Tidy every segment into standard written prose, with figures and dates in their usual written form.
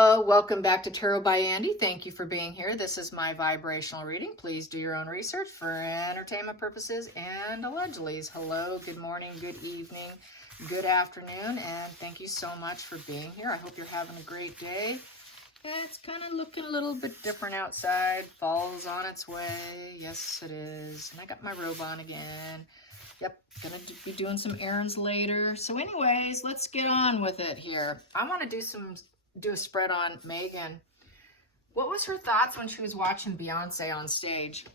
Hello, welcome back to Tarot by Andy. Thank you for being here. This is my vibrational reading. Please do your own research for entertainment purposes and allegedly. Hello, good morning, good evening, good afternoon, and thank you so much for being here. I hope you're having a great day. It's kind of looking a little bit different outside. Fall's on its way. Yes, it is. And I got my robe on again. Yep, gonna be doing some errands later. So anyways, let's get on with it here. I want to do a spread on Meghan. What was her thoughts when she was watching Beyonce on stage?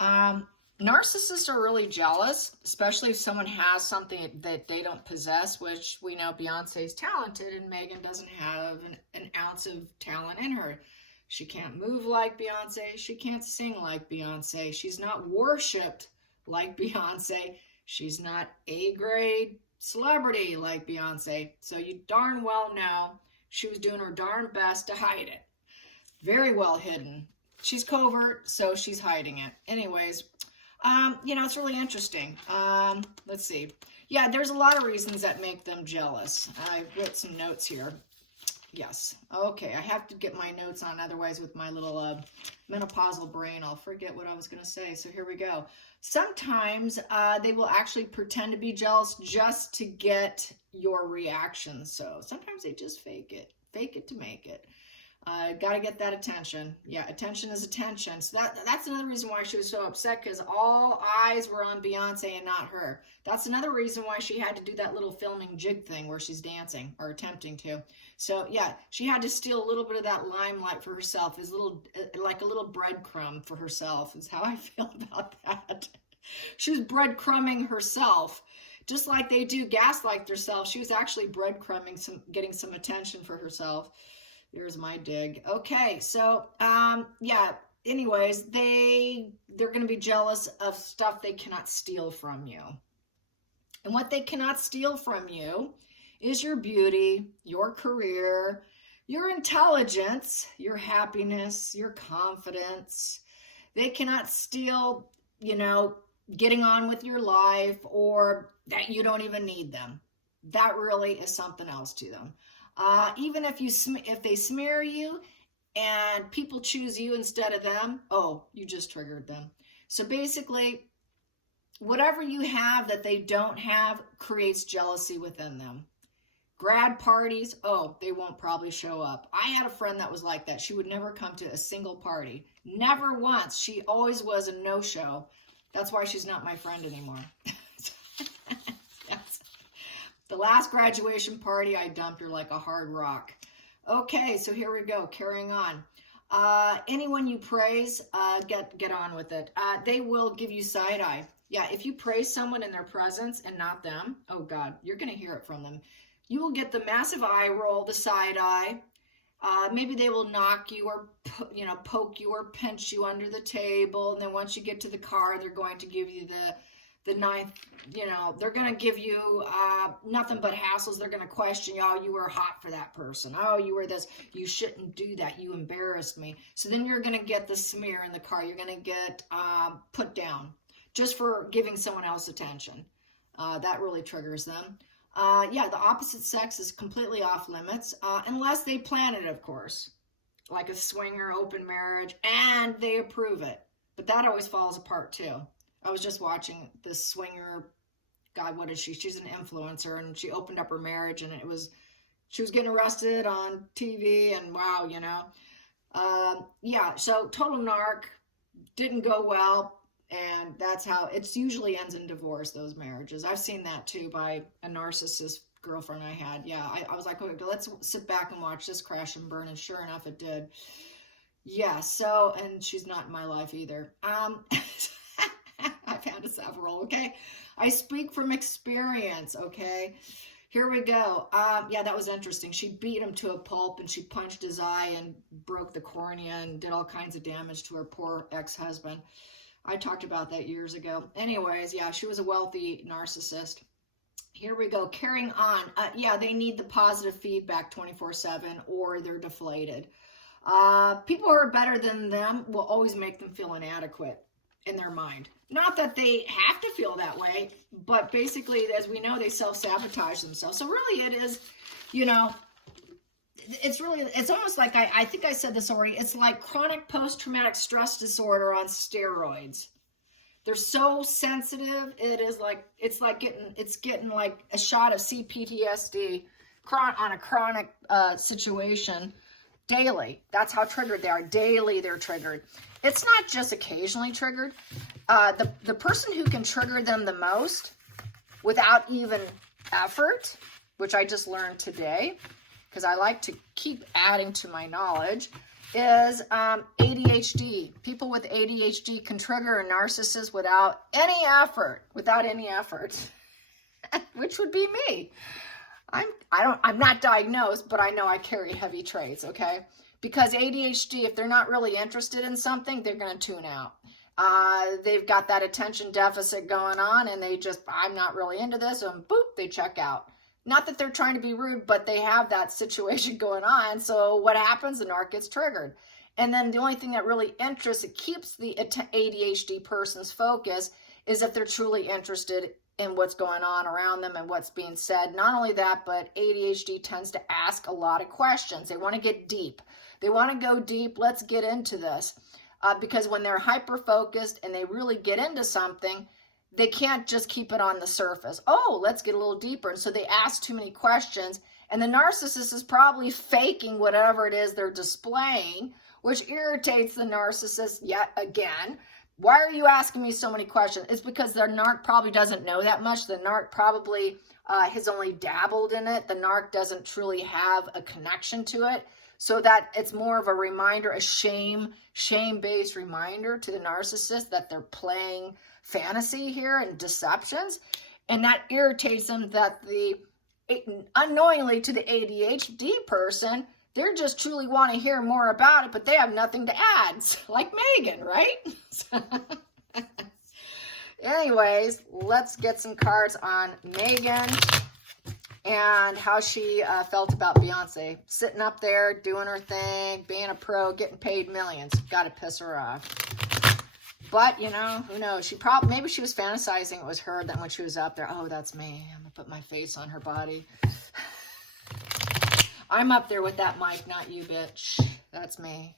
Narcissists are really jealous, especially if someone has something that they don't possess, which we know Beyonce's talented and Meghan doesn't have an ounce of talent in her. She can't move like Beyonce. She can't sing like Beyonce. She's not worshipped like Beyonce. She's not A-grade celebrity like Beyonce. So you darn well know she was doing her darn best to hide it. Very well hidden. She's covert, so she's hiding it. Anyways, it's really interesting. Let's see. Yeah, there's a lot of reasons that make them jealous. I wrote some notes here. Yes. Okay, I have to get my notes on, otherwise with my little menopausal brain, I'll forget what I was going to say. So here we go. Sometimes they will actually pretend to be jealous just to get your reaction. So sometimes they just fake it to make it. Got to get that attention. Yeah, attention is attention. So that's another reason why she was so upset, because all eyes were on Beyonce and not her. That's another reason why she had to do that little filming jig thing where she's dancing, or attempting to. So yeah, she had to steal a little bit of that limelight for herself, like a little breadcrumb for herself, is how I feel about that. She was breadcrumbing herself. Just like they do gaslight themselves, she was actually breadcrumbing, getting some attention for herself. There's my dig. Okay, so yeah, anyways, they're going to be jealous of stuff they cannot steal from you. And what they cannot steal from you is your beauty, your career, your intelligence, your happiness, your confidence. They cannot steal, getting on with your life, or that you don't even need them. That really is something else to them. Even if they smear you and people choose you instead of them, oh, you just triggered them. So basically, whatever you have that they don't have creates jealousy within them. Grad parties, oh, they won't probably show up. I had a friend that was like that. She would never come to a single party. Never once. She always was a no-show. That's why she's not my friend anymore. Yes. The last graduation party, I dumped her like a hard rock. Okay, so here we go, carrying on. Anyone you praise, get on with it. They will give you side eye. Yeah, if you praise someone in their presence and not them, oh God, you're going to hear it from them. You will get the massive eye roll, the side eye. Maybe they will knock you or, poke you or pinch you under the table. And then once you get to the car, they're going to give you the ninth, they're going to give you nothing but hassles. They're going to question you. Oh, you were hot for that person. Oh, you were this. You shouldn't do that. You embarrassed me. So then you're going to get the smear in the car. You're going to get put down just for giving someone else attention. That really triggers them. Yeah, the opposite sex is completely off limits, unless they plan it, of course, like a swinger, open marriage, and they approve it. But that always falls apart too. I was just watching this swinger, God, what is she? She's an influencer, and she opened up her marriage, and she was getting arrested on TV, and wow, yeah, so total narc, didn't go well, and that's how it's usually ends in divorce, those marriages. I've seen that too by a narcissist girlfriend I had. Yeah, I was like, okay, let's sit back and watch this crash and burn, and sure enough, it did. Yeah, so, and she's not in my life either. I've had several, okay? I speak from experience, okay? Here we go. Yeah, that was interesting. She beat him to a pulp, and she punched his eye and broke the cornea and did all kinds of damage to her poor ex-husband. I talked about that years ago. Anyways, yeah, she was a wealthy narcissist. Here we go, carrying on. Yeah, they need the positive feedback 24/7, or they're deflated. People who are better than them will always make them feel inadequate in their mind. Not that they have to feel that way, but basically, as we know, they self-sabotage themselves. So really it is, it's almost like, I think I said this already, it's like chronic post-traumatic stress disorder on steroids. They're so sensitive. It's getting like a shot of CPTSD on a chronic situation daily. That's how triggered they are. Daily they're triggered. It's not just occasionally triggered. The person who can trigger them the most without even effort, which I just learned today, because I like to keep adding to my knowledge, is ADHD. People with ADHD can trigger a narcissist without any effort, which would be me. I'm not diagnosed, but I know I carry heavy traits, okay? Because ADHD, if they're not really interested in something, they're going to tune out. They've got that attention deficit going on, and I'm not really into this, and boop, they check out. Not that they're trying to be rude, but they have that situation going on. So what happens? The narc gets triggered. And then the only thing that really keeps the ADHD person's focus is if they're truly interested in what's going on around them and what's being said. Not only that, but ADHD tends to ask a lot of questions. They want to get deep. They want to go deep. Let's get into this. Because when they're hyper-focused and they really get into something, they can't just keep it on the surface. Oh, let's get a little deeper. And so they ask too many questions. And the narcissist is probably faking whatever it is they're displaying, which irritates the narcissist yet again. Why are you asking me so many questions? It's because the narc probably doesn't know that much. The narc probably has only dabbled in it. The narc doesn't truly have a connection to it. So that it's more of a reminder, a shame-based reminder to the narcissist that they're playing fantasy here and deceptions. And that irritates them, that unknowingly to the ADHD person, they're just truly want to hear more about it, but they have nothing to add. Like Meghan, right? Anyways, let's get some cards on Meghan and how she felt about Beyoncé. Sitting up there, doing her thing, being a pro, getting paid millions. Got to piss her off. But, you know, who knows? Maybe she was fantasizing it was her that when she was up there, oh, that's me. I'm going to put my face on her body. I'm up there with that mic, not you, bitch. That's me.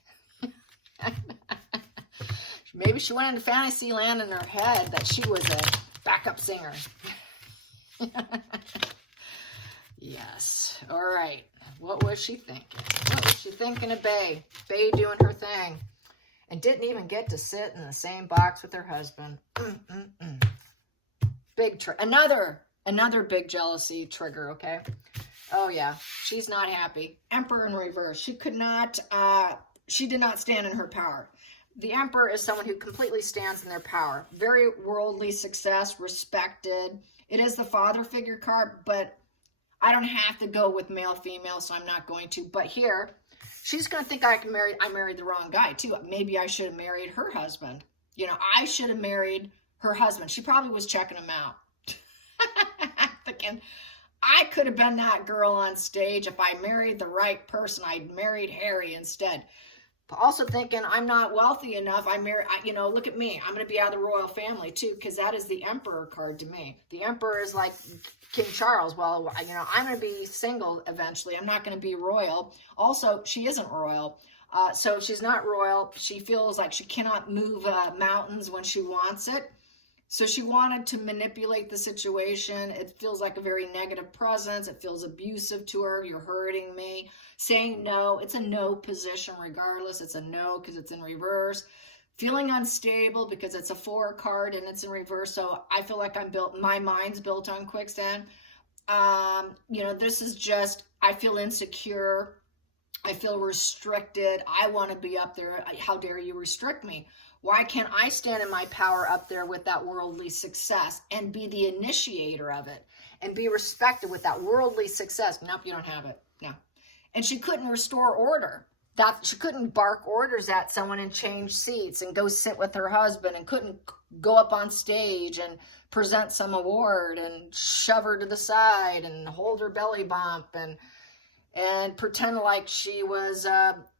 Maybe she went into fantasy land in her head that she was a backup singer. Yes. All right. What was she thinking? What was she thinking of Bay? Bay doing her thing. And didn't even get to sit in the same box with her husband. Big another big jealousy trigger, okay? Oh yeah, she's not happy. Emperor in reverse. She did not stand in her power. The Emperor is someone who completely stands in their power. Very worldly success, respected. It is the father figure card, but I don't have to go with male, female, so I'm not going to. But here, she's going to think I married the wrong guy, too. Maybe I should have married her husband. You know, I should have married her husband. She probably was checking him out. Thinking, I could have been that girl on stage if I married the right person. I'd married Harry instead. But also thinking, I'm not wealthy enough. Look at me. I'm going to be out of the royal family, too, because that is the Emperor card to me. The Emperor is like King Charles. Well, I'm going to be single eventually. I'm not going to be royal. Also, she isn't royal. So she's not royal. She feels like she cannot move mountains when she wants it. So she wanted to manipulate the situation. It feels like a very negative presence. It feels abusive to her. You're hurting me. Saying no. It's a no position regardless. It's a no because it's in reverse. Feeling unstable because it's a 4 card and it's in reverse. So I feel like my mind's built on quicksand. This is just, I feel insecure. I feel restricted. I want to be up there. How dare you restrict me? Why can't I stand in my power up there with that worldly success and be the initiator of it and be respected with that worldly success? Nope, you don't have it. No. And she couldn't restore order. She couldn't bark orders at someone and change seats and go sit with her husband, and couldn't go up on stage and present some award and shove her to the side and hold her belly bump and pretend like she was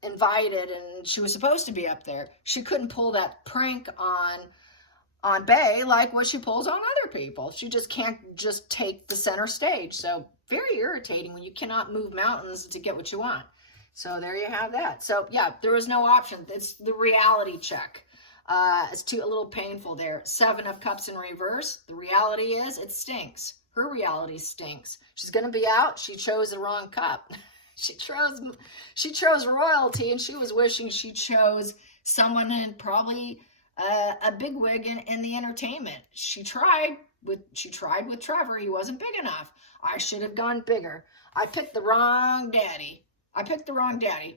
invited and she was supposed to be up there. She couldn't pull that prank on Bay like what she pulls on other people. She just can't just take the center stage. So very irritating when you cannot move mountains to get what you want. So there you have that. So yeah, there was no option. It's the reality check. It's a little painful there. 7 of Cups in reverse. The reality is it stinks. Her reality stinks. She's going to be out. She chose the wrong cup. She chose royalty, and she was wishing she chose someone in probably a bigwig in the entertainment. She tried with Trevor. He wasn't big enough. I should have gone bigger. I picked the wrong daddy.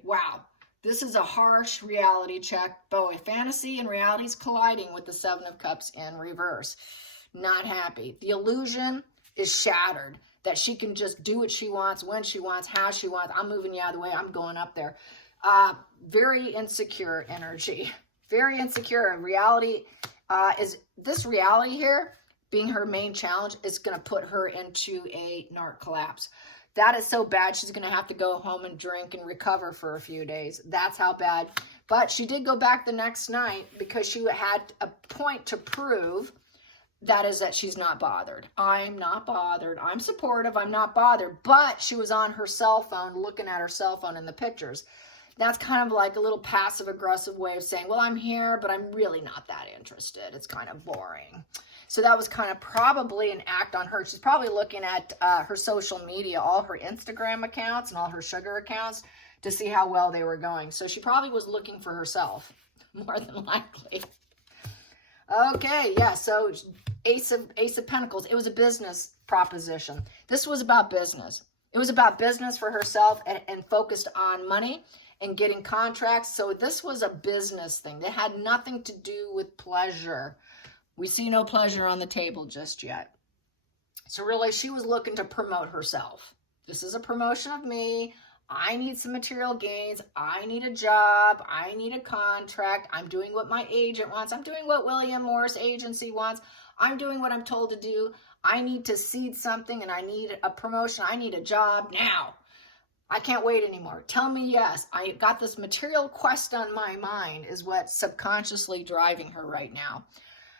Wow. This is a harsh reality check. Boy, fantasy and reality's colliding with the 7 of Cups in reverse. Not happy. The illusion is shattered that she can just do what she wants, when she wants, how she wants. I'm moving you out of the way. I'm going up there. Very insecure energy. Very insecure. Reality is this reality here being her main challenge is going to put her into a narc collapse. That is so bad. She's going to have to go home and drink and recover for a few days. That's how bad. But she did go back the next night because she had a point to prove. That is that she's not bothered. I'm not bothered. I'm supportive. I'm not bothered. But she was on her cell phone, looking at her cell phone in the pictures. That's kind of like a little passive aggressive way of saying, well, I'm here, but I'm really not that interested. It's kind of boring. So that was kind of probably an act on her. She's probably looking at her social media, all her Instagram accounts and all her sugar accounts to see how well they were going. So she probably was looking for herself, more than likely. Okay, yeah, so Ace of Pentacles. It was a business proposition. This was about business. It was about business for herself and focused on money and getting contracts. So this was a business thing. That had nothing to do with pleasure. We see no pleasure on the table just yet. So really, she was looking to promote herself. This is a promotion of me. I need some material gains. I need a job. I need a contract. I'm doing what my agent wants. I'm doing what William Morris Agency wants. I'm doing what I'm told to do. I need to seed something and I need a promotion. I need a job now. I can't wait anymore. Tell me yes. I got this material quest on my mind is what's subconsciously driving her right now.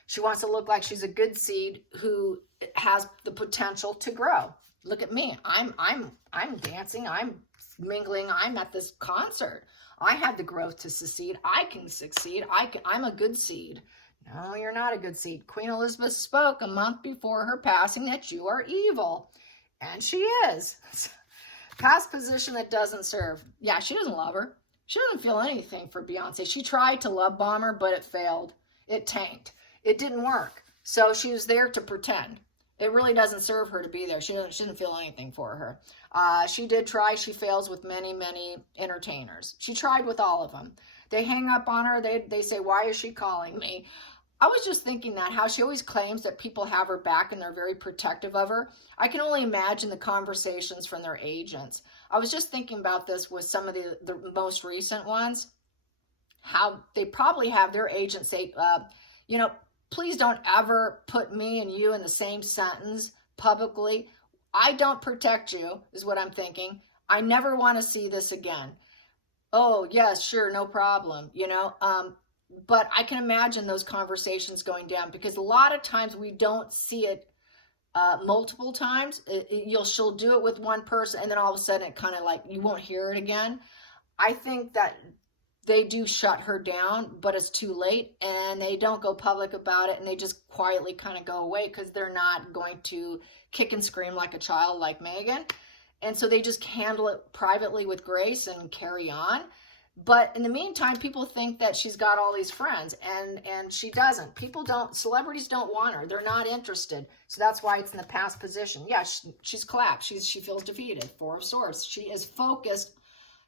She wants to look like she's a good seed who has the potential to grow. Look at me. I'm dancing. I'm mingling. I'm at this concert. I have the growth to succeed. I can succeed. I'm a good seed. No, you're not a good seed. Queen Elizabeth spoke a month before her passing that you are evil. And she is. Past position that doesn't serve. Yeah, she doesn't love her. She doesn't feel anything for Beyonce. She tried to love bomb her, but it failed. It tanked. It didn't work. So she was there to pretend. It really doesn't serve her to be there. She doesn't feel anything for her. She did try. She fails with many, many entertainers. She tried with all of them. They hang up on her. They say, why is she calling me? I was just thinking that how she always claims that people have her back and they're very protective of her. I can only imagine the conversations from their agents. I was just thinking about this with some of the most recent ones, how they probably have their agents say, please don't ever put me and you in the same sentence publicly. I don't protect you, is what I'm thinking. I never want to see this again. Oh, yes, sure, no problem, But I can imagine those conversations going down because a lot of times we don't see it multiple times. She'll do it with one person and then all of a sudden it kind of like you won't hear it again. I think that they do shut her down, but it's too late and they don't go public about it and they just quietly kind of go away because they're not going to kick and scream like a child like Meghan. And so they just handle it privately with grace and carry on. But in the meantime, people think that she's got all these friends and she doesn't. Celebrities don't want her. They're not interested. So that's why it's in the past position. Yeah, she's collapsed. She feels defeated. 4 of Swords. She is focused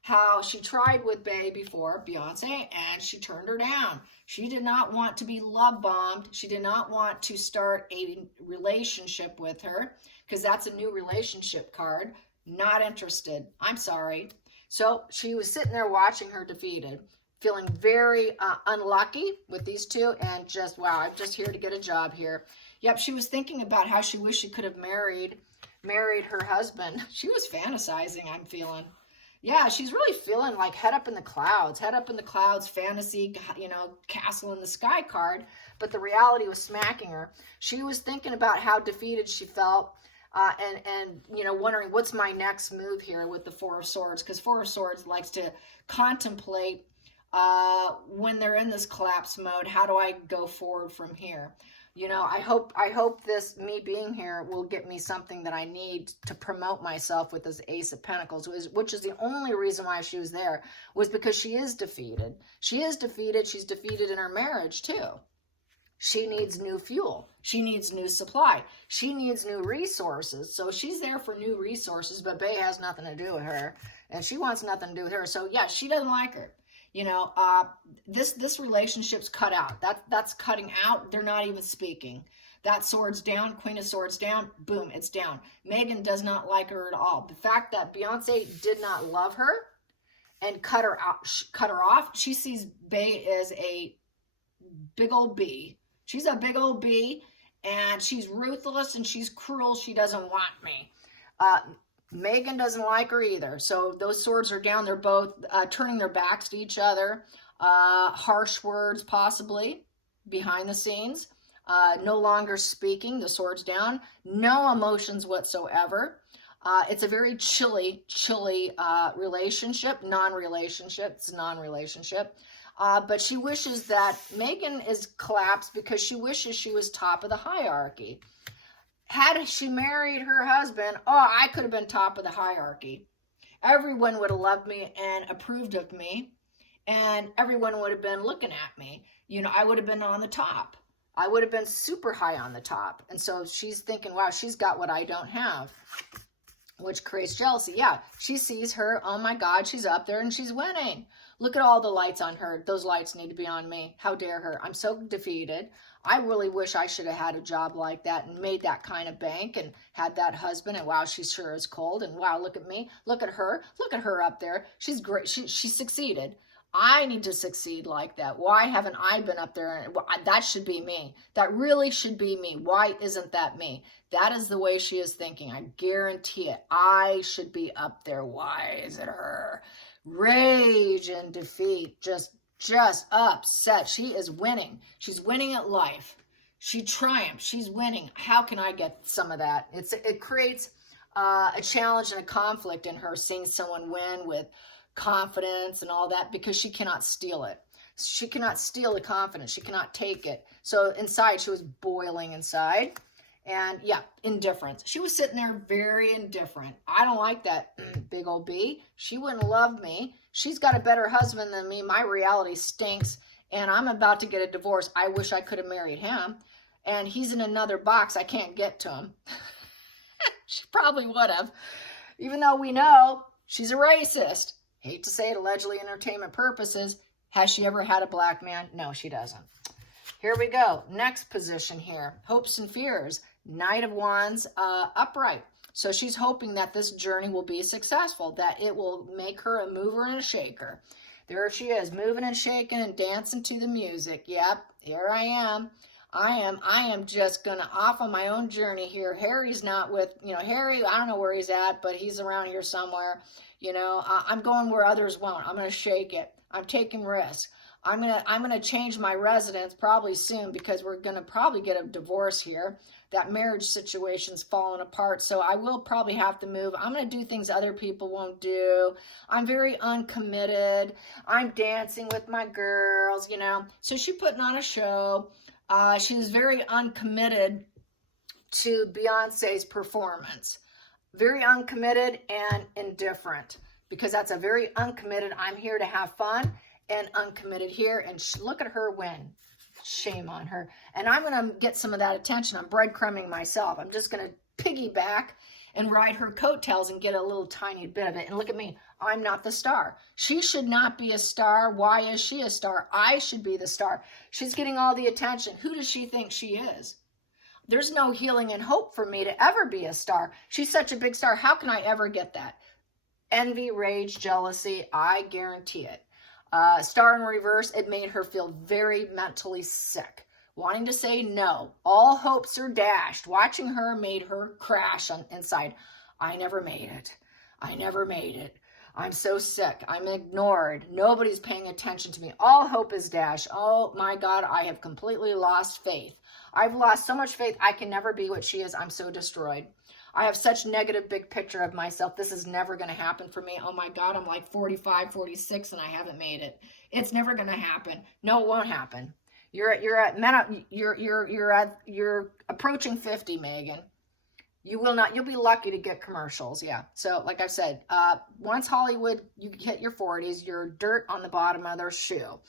how she tried with Bey before, Beyonce, and she turned her down. She did not want to be love bombed. She did not want to start a relationship with her because that's a new relationship card. Not interested. I'm sorry. So she was sitting there watching her defeated, feeling very unlucky with these two and just, wow, I'm just here to get a job here. Yep, she was thinking about how she wished she could have married her husband. She was fantasizing, I'm feeling. Yeah, she's really feeling like head up in the clouds, fantasy, castle in the sky card. But the reality was smacking her. She was thinking about how defeated she felt. and wondering what's my next move here with the Four of Swords, because Four of Swords likes to contemplate when they're in this collapse mode. How do I go forward from here? I hope this me being here will get me something that I need to promote myself with this Ace of Pentacles, which is the only reason why she was there, was because she is defeated. She is defeated. She's defeated in her marriage too. She needs new fuel. She needs new supply. She needs new resources. So she's there for new resources, but Bay has nothing to do with her, and she wants nothing to do with her. So yeah, she doesn't like her. This relationship's cut out. That's cutting out. They're not even speaking. That Swords down, Queen of Swords down, boom, it's down. Meghan does not like her at all. The fact that Beyonce did not love her and cut her off, she sees Bay as a big old bee. She's a big old bee, and she's ruthless and she's cruel. She doesn't want me. Meghan doesn't like her either. So those swords are down. They're both turning their backs to each other. Harsh words possibly behind the scenes. No longer speaking. The swords down. No emotions whatsoever. It's a very chilly relationship. Non-relationship. It's a non-relationship. But she wishes that Meghan is collapsed because she wishes she was top of the hierarchy. Had she married her husband, I could have been top of the hierarchy. Everyone would have loved me and approved of me, and everyone would have been looking at me. I would have been on the top. I would have been super high on the top. And so she's thinking, wow, she's got what I don't have, which creates jealousy. Yeah, she sees her, oh my God, she's up there and she's winning. Look at all the lights on her. Those lights need to be on me. How dare her? I'm so defeated. I really wish I should have had a job like that and made that kind of bank and had that husband. And wow, she sure is cold. And wow, look at me. Look at her. Look at her up there. She's great. She succeeded. I need to succeed like that. Why haven't I been up there? That should be me. That really should be me. Why isn't that me? That is the way she is thinking. I guarantee it. I should be up there. Why is it her? Rage and defeat, just upset. She is winning. She's winning at life. She triumphs. She's winning. How can I get some of that? It creates a challenge and a conflict in her, seeing someone win with confidence and all that, because she cannot steal it. She cannot steal the confidence. She cannot take it. So inside, she was boiling inside. And yeah, indifference. She was sitting there very indifferent. I don't like that big old bee. She wouldn't love me. She's got a better husband than me. My reality stinks. And I'm about to get a divorce. I wish I could have married him. And he's in another box. I can't get to him. She probably would have. Even though we know she's a racist. Hate to say it, allegedly entertainment purposes. Has she ever had a black man? No, she doesn't. Here we go. Next position here. Hopes and fears. Knight of Wands, upright. So she's hoping that this journey will be successful, that it will make her a mover and a shaker. There she is, moving and shaking and dancing to the music. Yep, here I am. I am just going to off on my own journey here. Harry's not with, Harry, I don't know where he's at, but he's around here somewhere. I'm going where others won't. I'm going to shake it. I'm taking risks. I'm gonna change my residence probably soon, because we're gonna probably get a divorce here. That marriage situation's falling apart, so I will probably have to move. I'm gonna do things other people won't do. I'm very uncommitted. I'm dancing with my girls, So she's putting on a show. She was very uncommitted to Beyonce's performance. Very uncommitted and indifferent, because that's a very uncommitted, I'm here to have fun, and uncommitted here. And look at her win. Shame on her. And I'm going to get some of that attention. I'm breadcrumbing myself. I'm just going to piggyback and ride her coattails and get a little tiny bit of it. And look at me. I'm not the star. She should not be a star. Why is she a star? I should be the star. She's getting all the attention. Who does she think she is? There's no healing and hope for me to ever be a star. She's such a big star. How can I ever get that? Envy, rage, jealousy. I guarantee it. Star in reverse, it made her feel very mentally sick. Wanting to say no. All hopes are dashed. Watching her made her crash inside. I never made it. I never made it. I'm so sick. I'm ignored. Nobody's paying attention to me. All hope is dashed. Oh my God, I have completely lost faith. I've lost so much faith. I can never be what she is. I'm so destroyed. I have such negative big picture of myself. This is never going to happen for me. Oh my God, I'm like 45, 46 and I haven't made it. It's never going to happen. No, it won't happen. You're approaching 50, Meghan. You will not, you'll be lucky to get commercials. Yeah. So like I said, once Hollywood, you hit your 40s, you're dirt on the bottom of their shoe.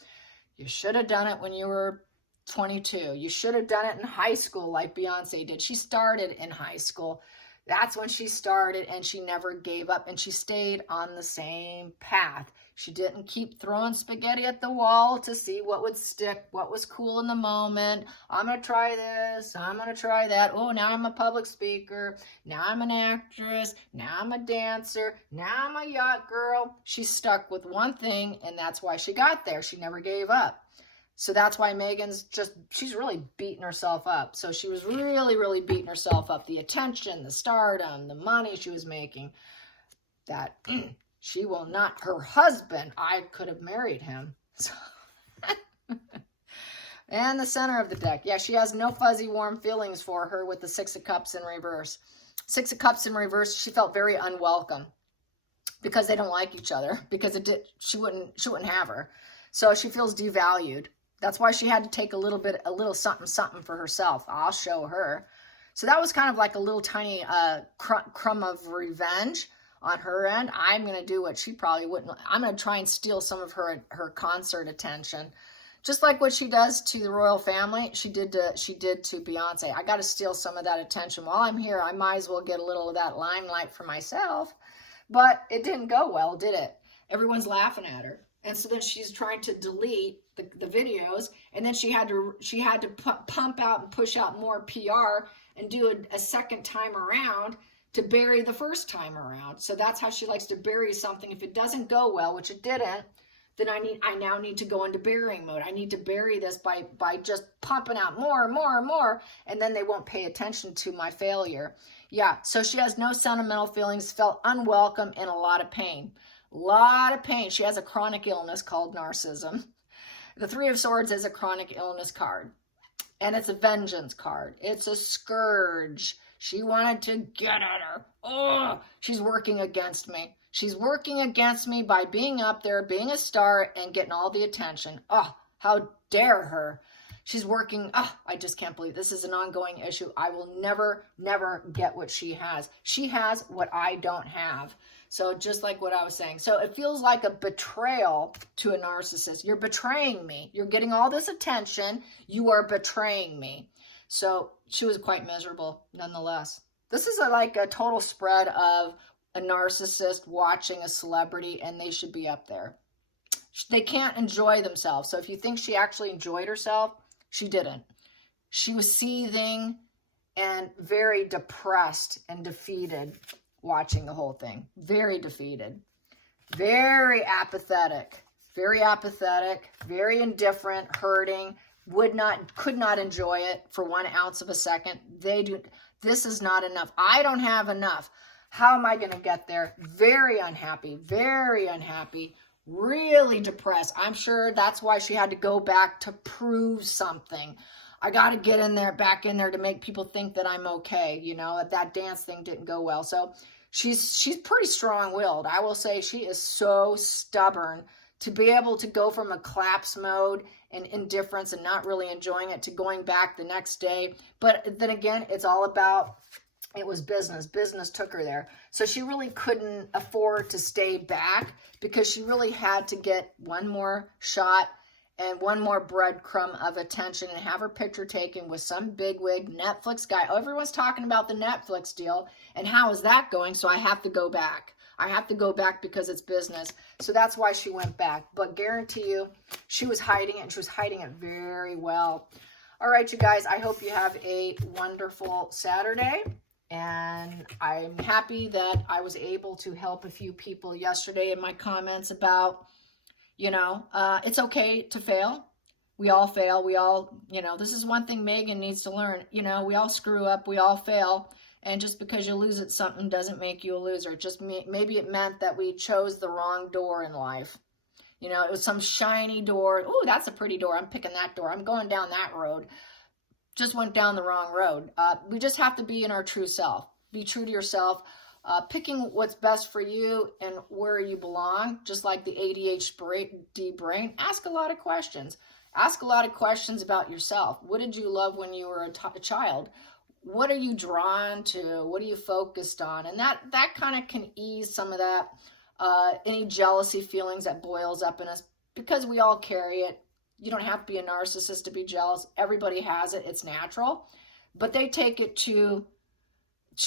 You should have done it when you were 22. You should have done it in high school like Beyoncé did. She started in high school. That's when she started, and she never gave up, and she stayed on the same path. She didn't keep throwing spaghetti at the wall to see what would stick, what was cool in the moment. I'm going to try this. I'm going to try that. Oh, now I'm a public speaker. Now I'm an actress. Now I'm a dancer. Now I'm a yacht girl. She stuck with one thing, and that's why she got there. She never gave up. So that's why Meghan's she's really beating herself up. So she was really beating herself up. The attention, the stardom, the money she was making. That she will not, her husband, I could have married him. So and the center of the deck. Yeah, she has no fuzzy warm feelings for her with the Six of Cups in reverse. Six of Cups in reverse, she felt very unwelcome because they don't like each other, because she wouldn't have her. So she feels devalued. That's why she had to take a little something for herself. I'll show her. So that was kind of like a little tiny crumb of revenge on her end. I'm going to do what she probably wouldn't. I'm going to try and steal some of her concert attention. Just like what she does to the royal family, she did to Beyonce. I got to steal some of that attention. While I'm here, I might as well get a little of that limelight for myself. But it didn't go well, did it? Everyone's laughing at her. And so then she's trying to delete the videos, and then she had to pump out and push out more PR and do a second time around to bury the first time around. So that's how she likes to bury something. If it doesn't go well, which it didn't, then I now need to go into burying mode. I need to bury this by just pumping out more and more and more, and then they won't pay attention to my failure. Yeah, so she has no sentimental feelings, felt unwelcome, and a lot of pain. A lot of pain. She has a chronic illness called narcissism. The Three of Swords is a chronic illness card, and it's a vengeance card. It's a scourge. She wanted to get at her. Oh, she's working against me. She's working against me by being up there, being a star, and getting all the attention. Oh, how dare her. She's working. Oh, I just can't believe this is an ongoing issue. I will never get what she has. She has what I don't have. So just like what I was saying. So it feels like a betrayal to a narcissist. You're betraying me. You're getting all this attention. You are betraying me. So she was quite miserable nonetheless. This is like a total spread of a narcissist watching a celebrity, and they should be up there. They can't enjoy themselves. So if you think she actually enjoyed herself, she didn't. She was seething and very depressed and defeated watching the whole thing. Very defeated. Very apathetic. Very apathetic. Very indifferent, hurting. Could not enjoy it for 1 ounce of a second. This is not enough. I don't have enough. How am I going to get there? Very unhappy. Very unhappy. Really depressed. I'm sure that's why she had to go back to prove something. I got to get back in there to make people think that I'm okay. You know, that dance thing didn't go well. So she's pretty strong-willed. I will say she is so stubborn to be able to go from a collapse mode and indifference and not really enjoying it to going back the next day. But then again, it's all about, it was business. Business took her there. So she really couldn't afford to stay back because she really had to get one more shot and one more breadcrumb of attention and have her picture taken with some bigwig Netflix guy. Oh, everyone's talking about the Netflix deal and how is that going? So I have to go back. I have to go back because it's business. So that's why she went back. But guarantee you, she was hiding it, and she was hiding it very well. All right, you guys, I hope you have a wonderful Saturday. And I'm happy that I was able to help a few people yesterday in my comments about, you know, it's okay to fail. We all fail. We all, you know, this is one thing Meghan needs to learn. You know, we all screw up. We all fail. And just because you lose at something doesn't make you a loser. Just maybe it meant that we chose the wrong door in life. You know, it was some shiny door. Oh, that's a pretty door. I'm picking that door. I'm going down that road. Just went down the wrong road. We just have to be in our true self. be true to yourself, picking what's best for you and where you belong, just like the ADHD brain. Ask a lot of questions. Ask a lot of questions about yourself. What did you love when you were a child? What are you drawn to? What are you focused on? And that kind of can ease some of that, any jealousy feelings that boils up in us, because we all carry it. You don't have to be a narcissist to be jealous. Everybody has it. It's natural. But they take it to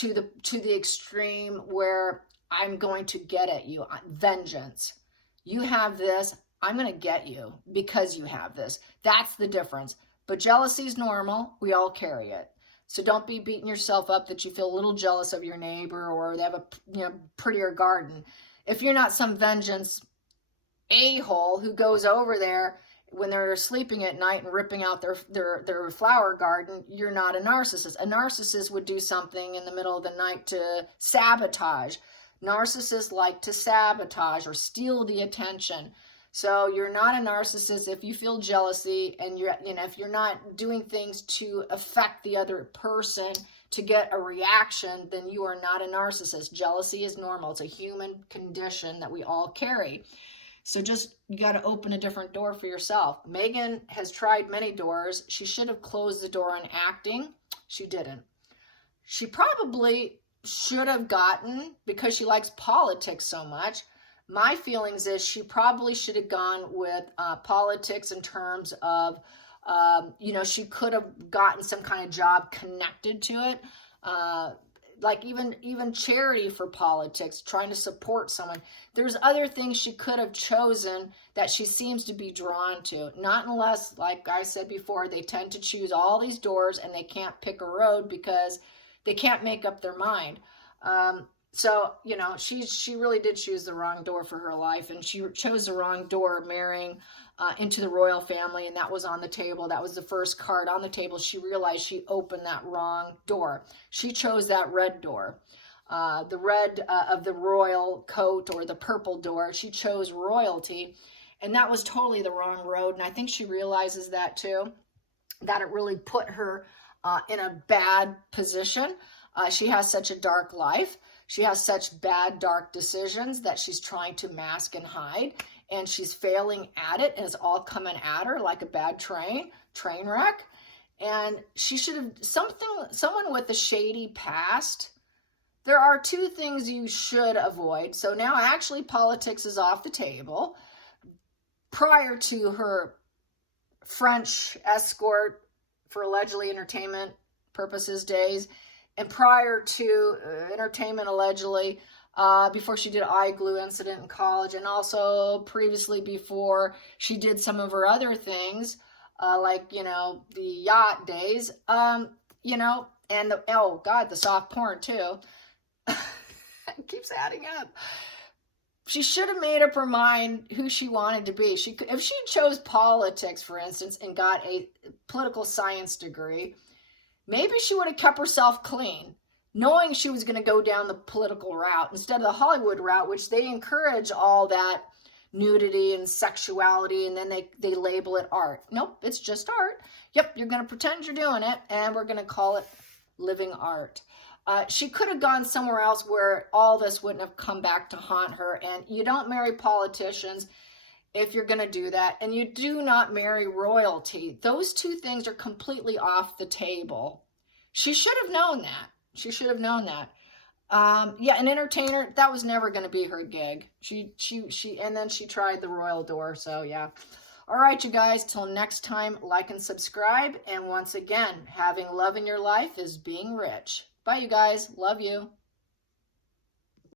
the extreme where I'm going to get at you. Vengeance. You have this. I'm going to get you because you have this. That's the difference. But jealousy is normal. We all carry it. So don't be beating yourself up that you feel a little jealous of your neighbor or they have a prettier garden. If you're not some vengeance a-hole who goes over there when they're sleeping at night and ripping out their flower garden, you're not a narcissist. A narcissist would do something in the middle of the night to sabotage. Narcissists like to sabotage or steal the attention. So you're not a narcissist if you feel jealousy and if you're not doing things to affect the other person to get a reaction, then you are not a narcissist. Jealousy is normal. It's a human condition that we all carry. So you got to open a different door for yourself. Meghan has tried many doors. She should have closed the door on acting. She didn't. She probably should have gotten, because she likes politics so much, my feelings is she probably should have gone with politics in terms of, she could have gotten some kind of job connected to it. Like even charity for politics, trying to support someone. There's other things she could have chosen that she seems to be drawn to. Not unless, like I said before, they tend to choose all these doors and they can't pick a road because they can't make up their mind. So, she really did choose the wrong door for her life, and she chose the wrong door marrying into the royal family, and that was on the table. That was the first card on the table. She realized she opened that wrong door. She chose that red door, the red of the royal coat, or the purple door. She chose royalty, and that was totally the wrong road, and I think she realizes that too, that it really put her in a bad position. She has such a dark life. She has such bad, dark decisions that she's trying to mask and hide, and she's failing at it, and it's all coming at her like a bad train wreck. And she should have, someone with a shady past. There are two things you should avoid. So now actually politics is off the table. Prior to her French escort for allegedly entertainment purposes days, and prior to entertainment allegedly, before she did eye glue incident in college, and also previously before she did some of her other things, like, the yacht days, and the soft porn too. It keeps adding up. She should have made up her mind who she wanted to be. If she chose politics, for instance, and got a political science degree, maybe she would have kept herself clean, knowing she was going to go down the political route instead of the Hollywood route, which they encourage all that nudity and sexuality, and then they label it art. Nope, it's just art. Yep, you're going to pretend you're doing it, and we're going to call it living art. She could have gone somewhere else where all this wouldn't have come back to haunt her, and you don't marry politicians if you're going to do that, and you do not marry royalty. Those two things are completely off the table. She should have known that. She should have known that. An entertainer, that was never going to be her gig. And then she tried the royal door, so yeah. All right, you guys, till next time, like and subscribe. And once again, having love in your life is being rich. Bye, you guys. Love you.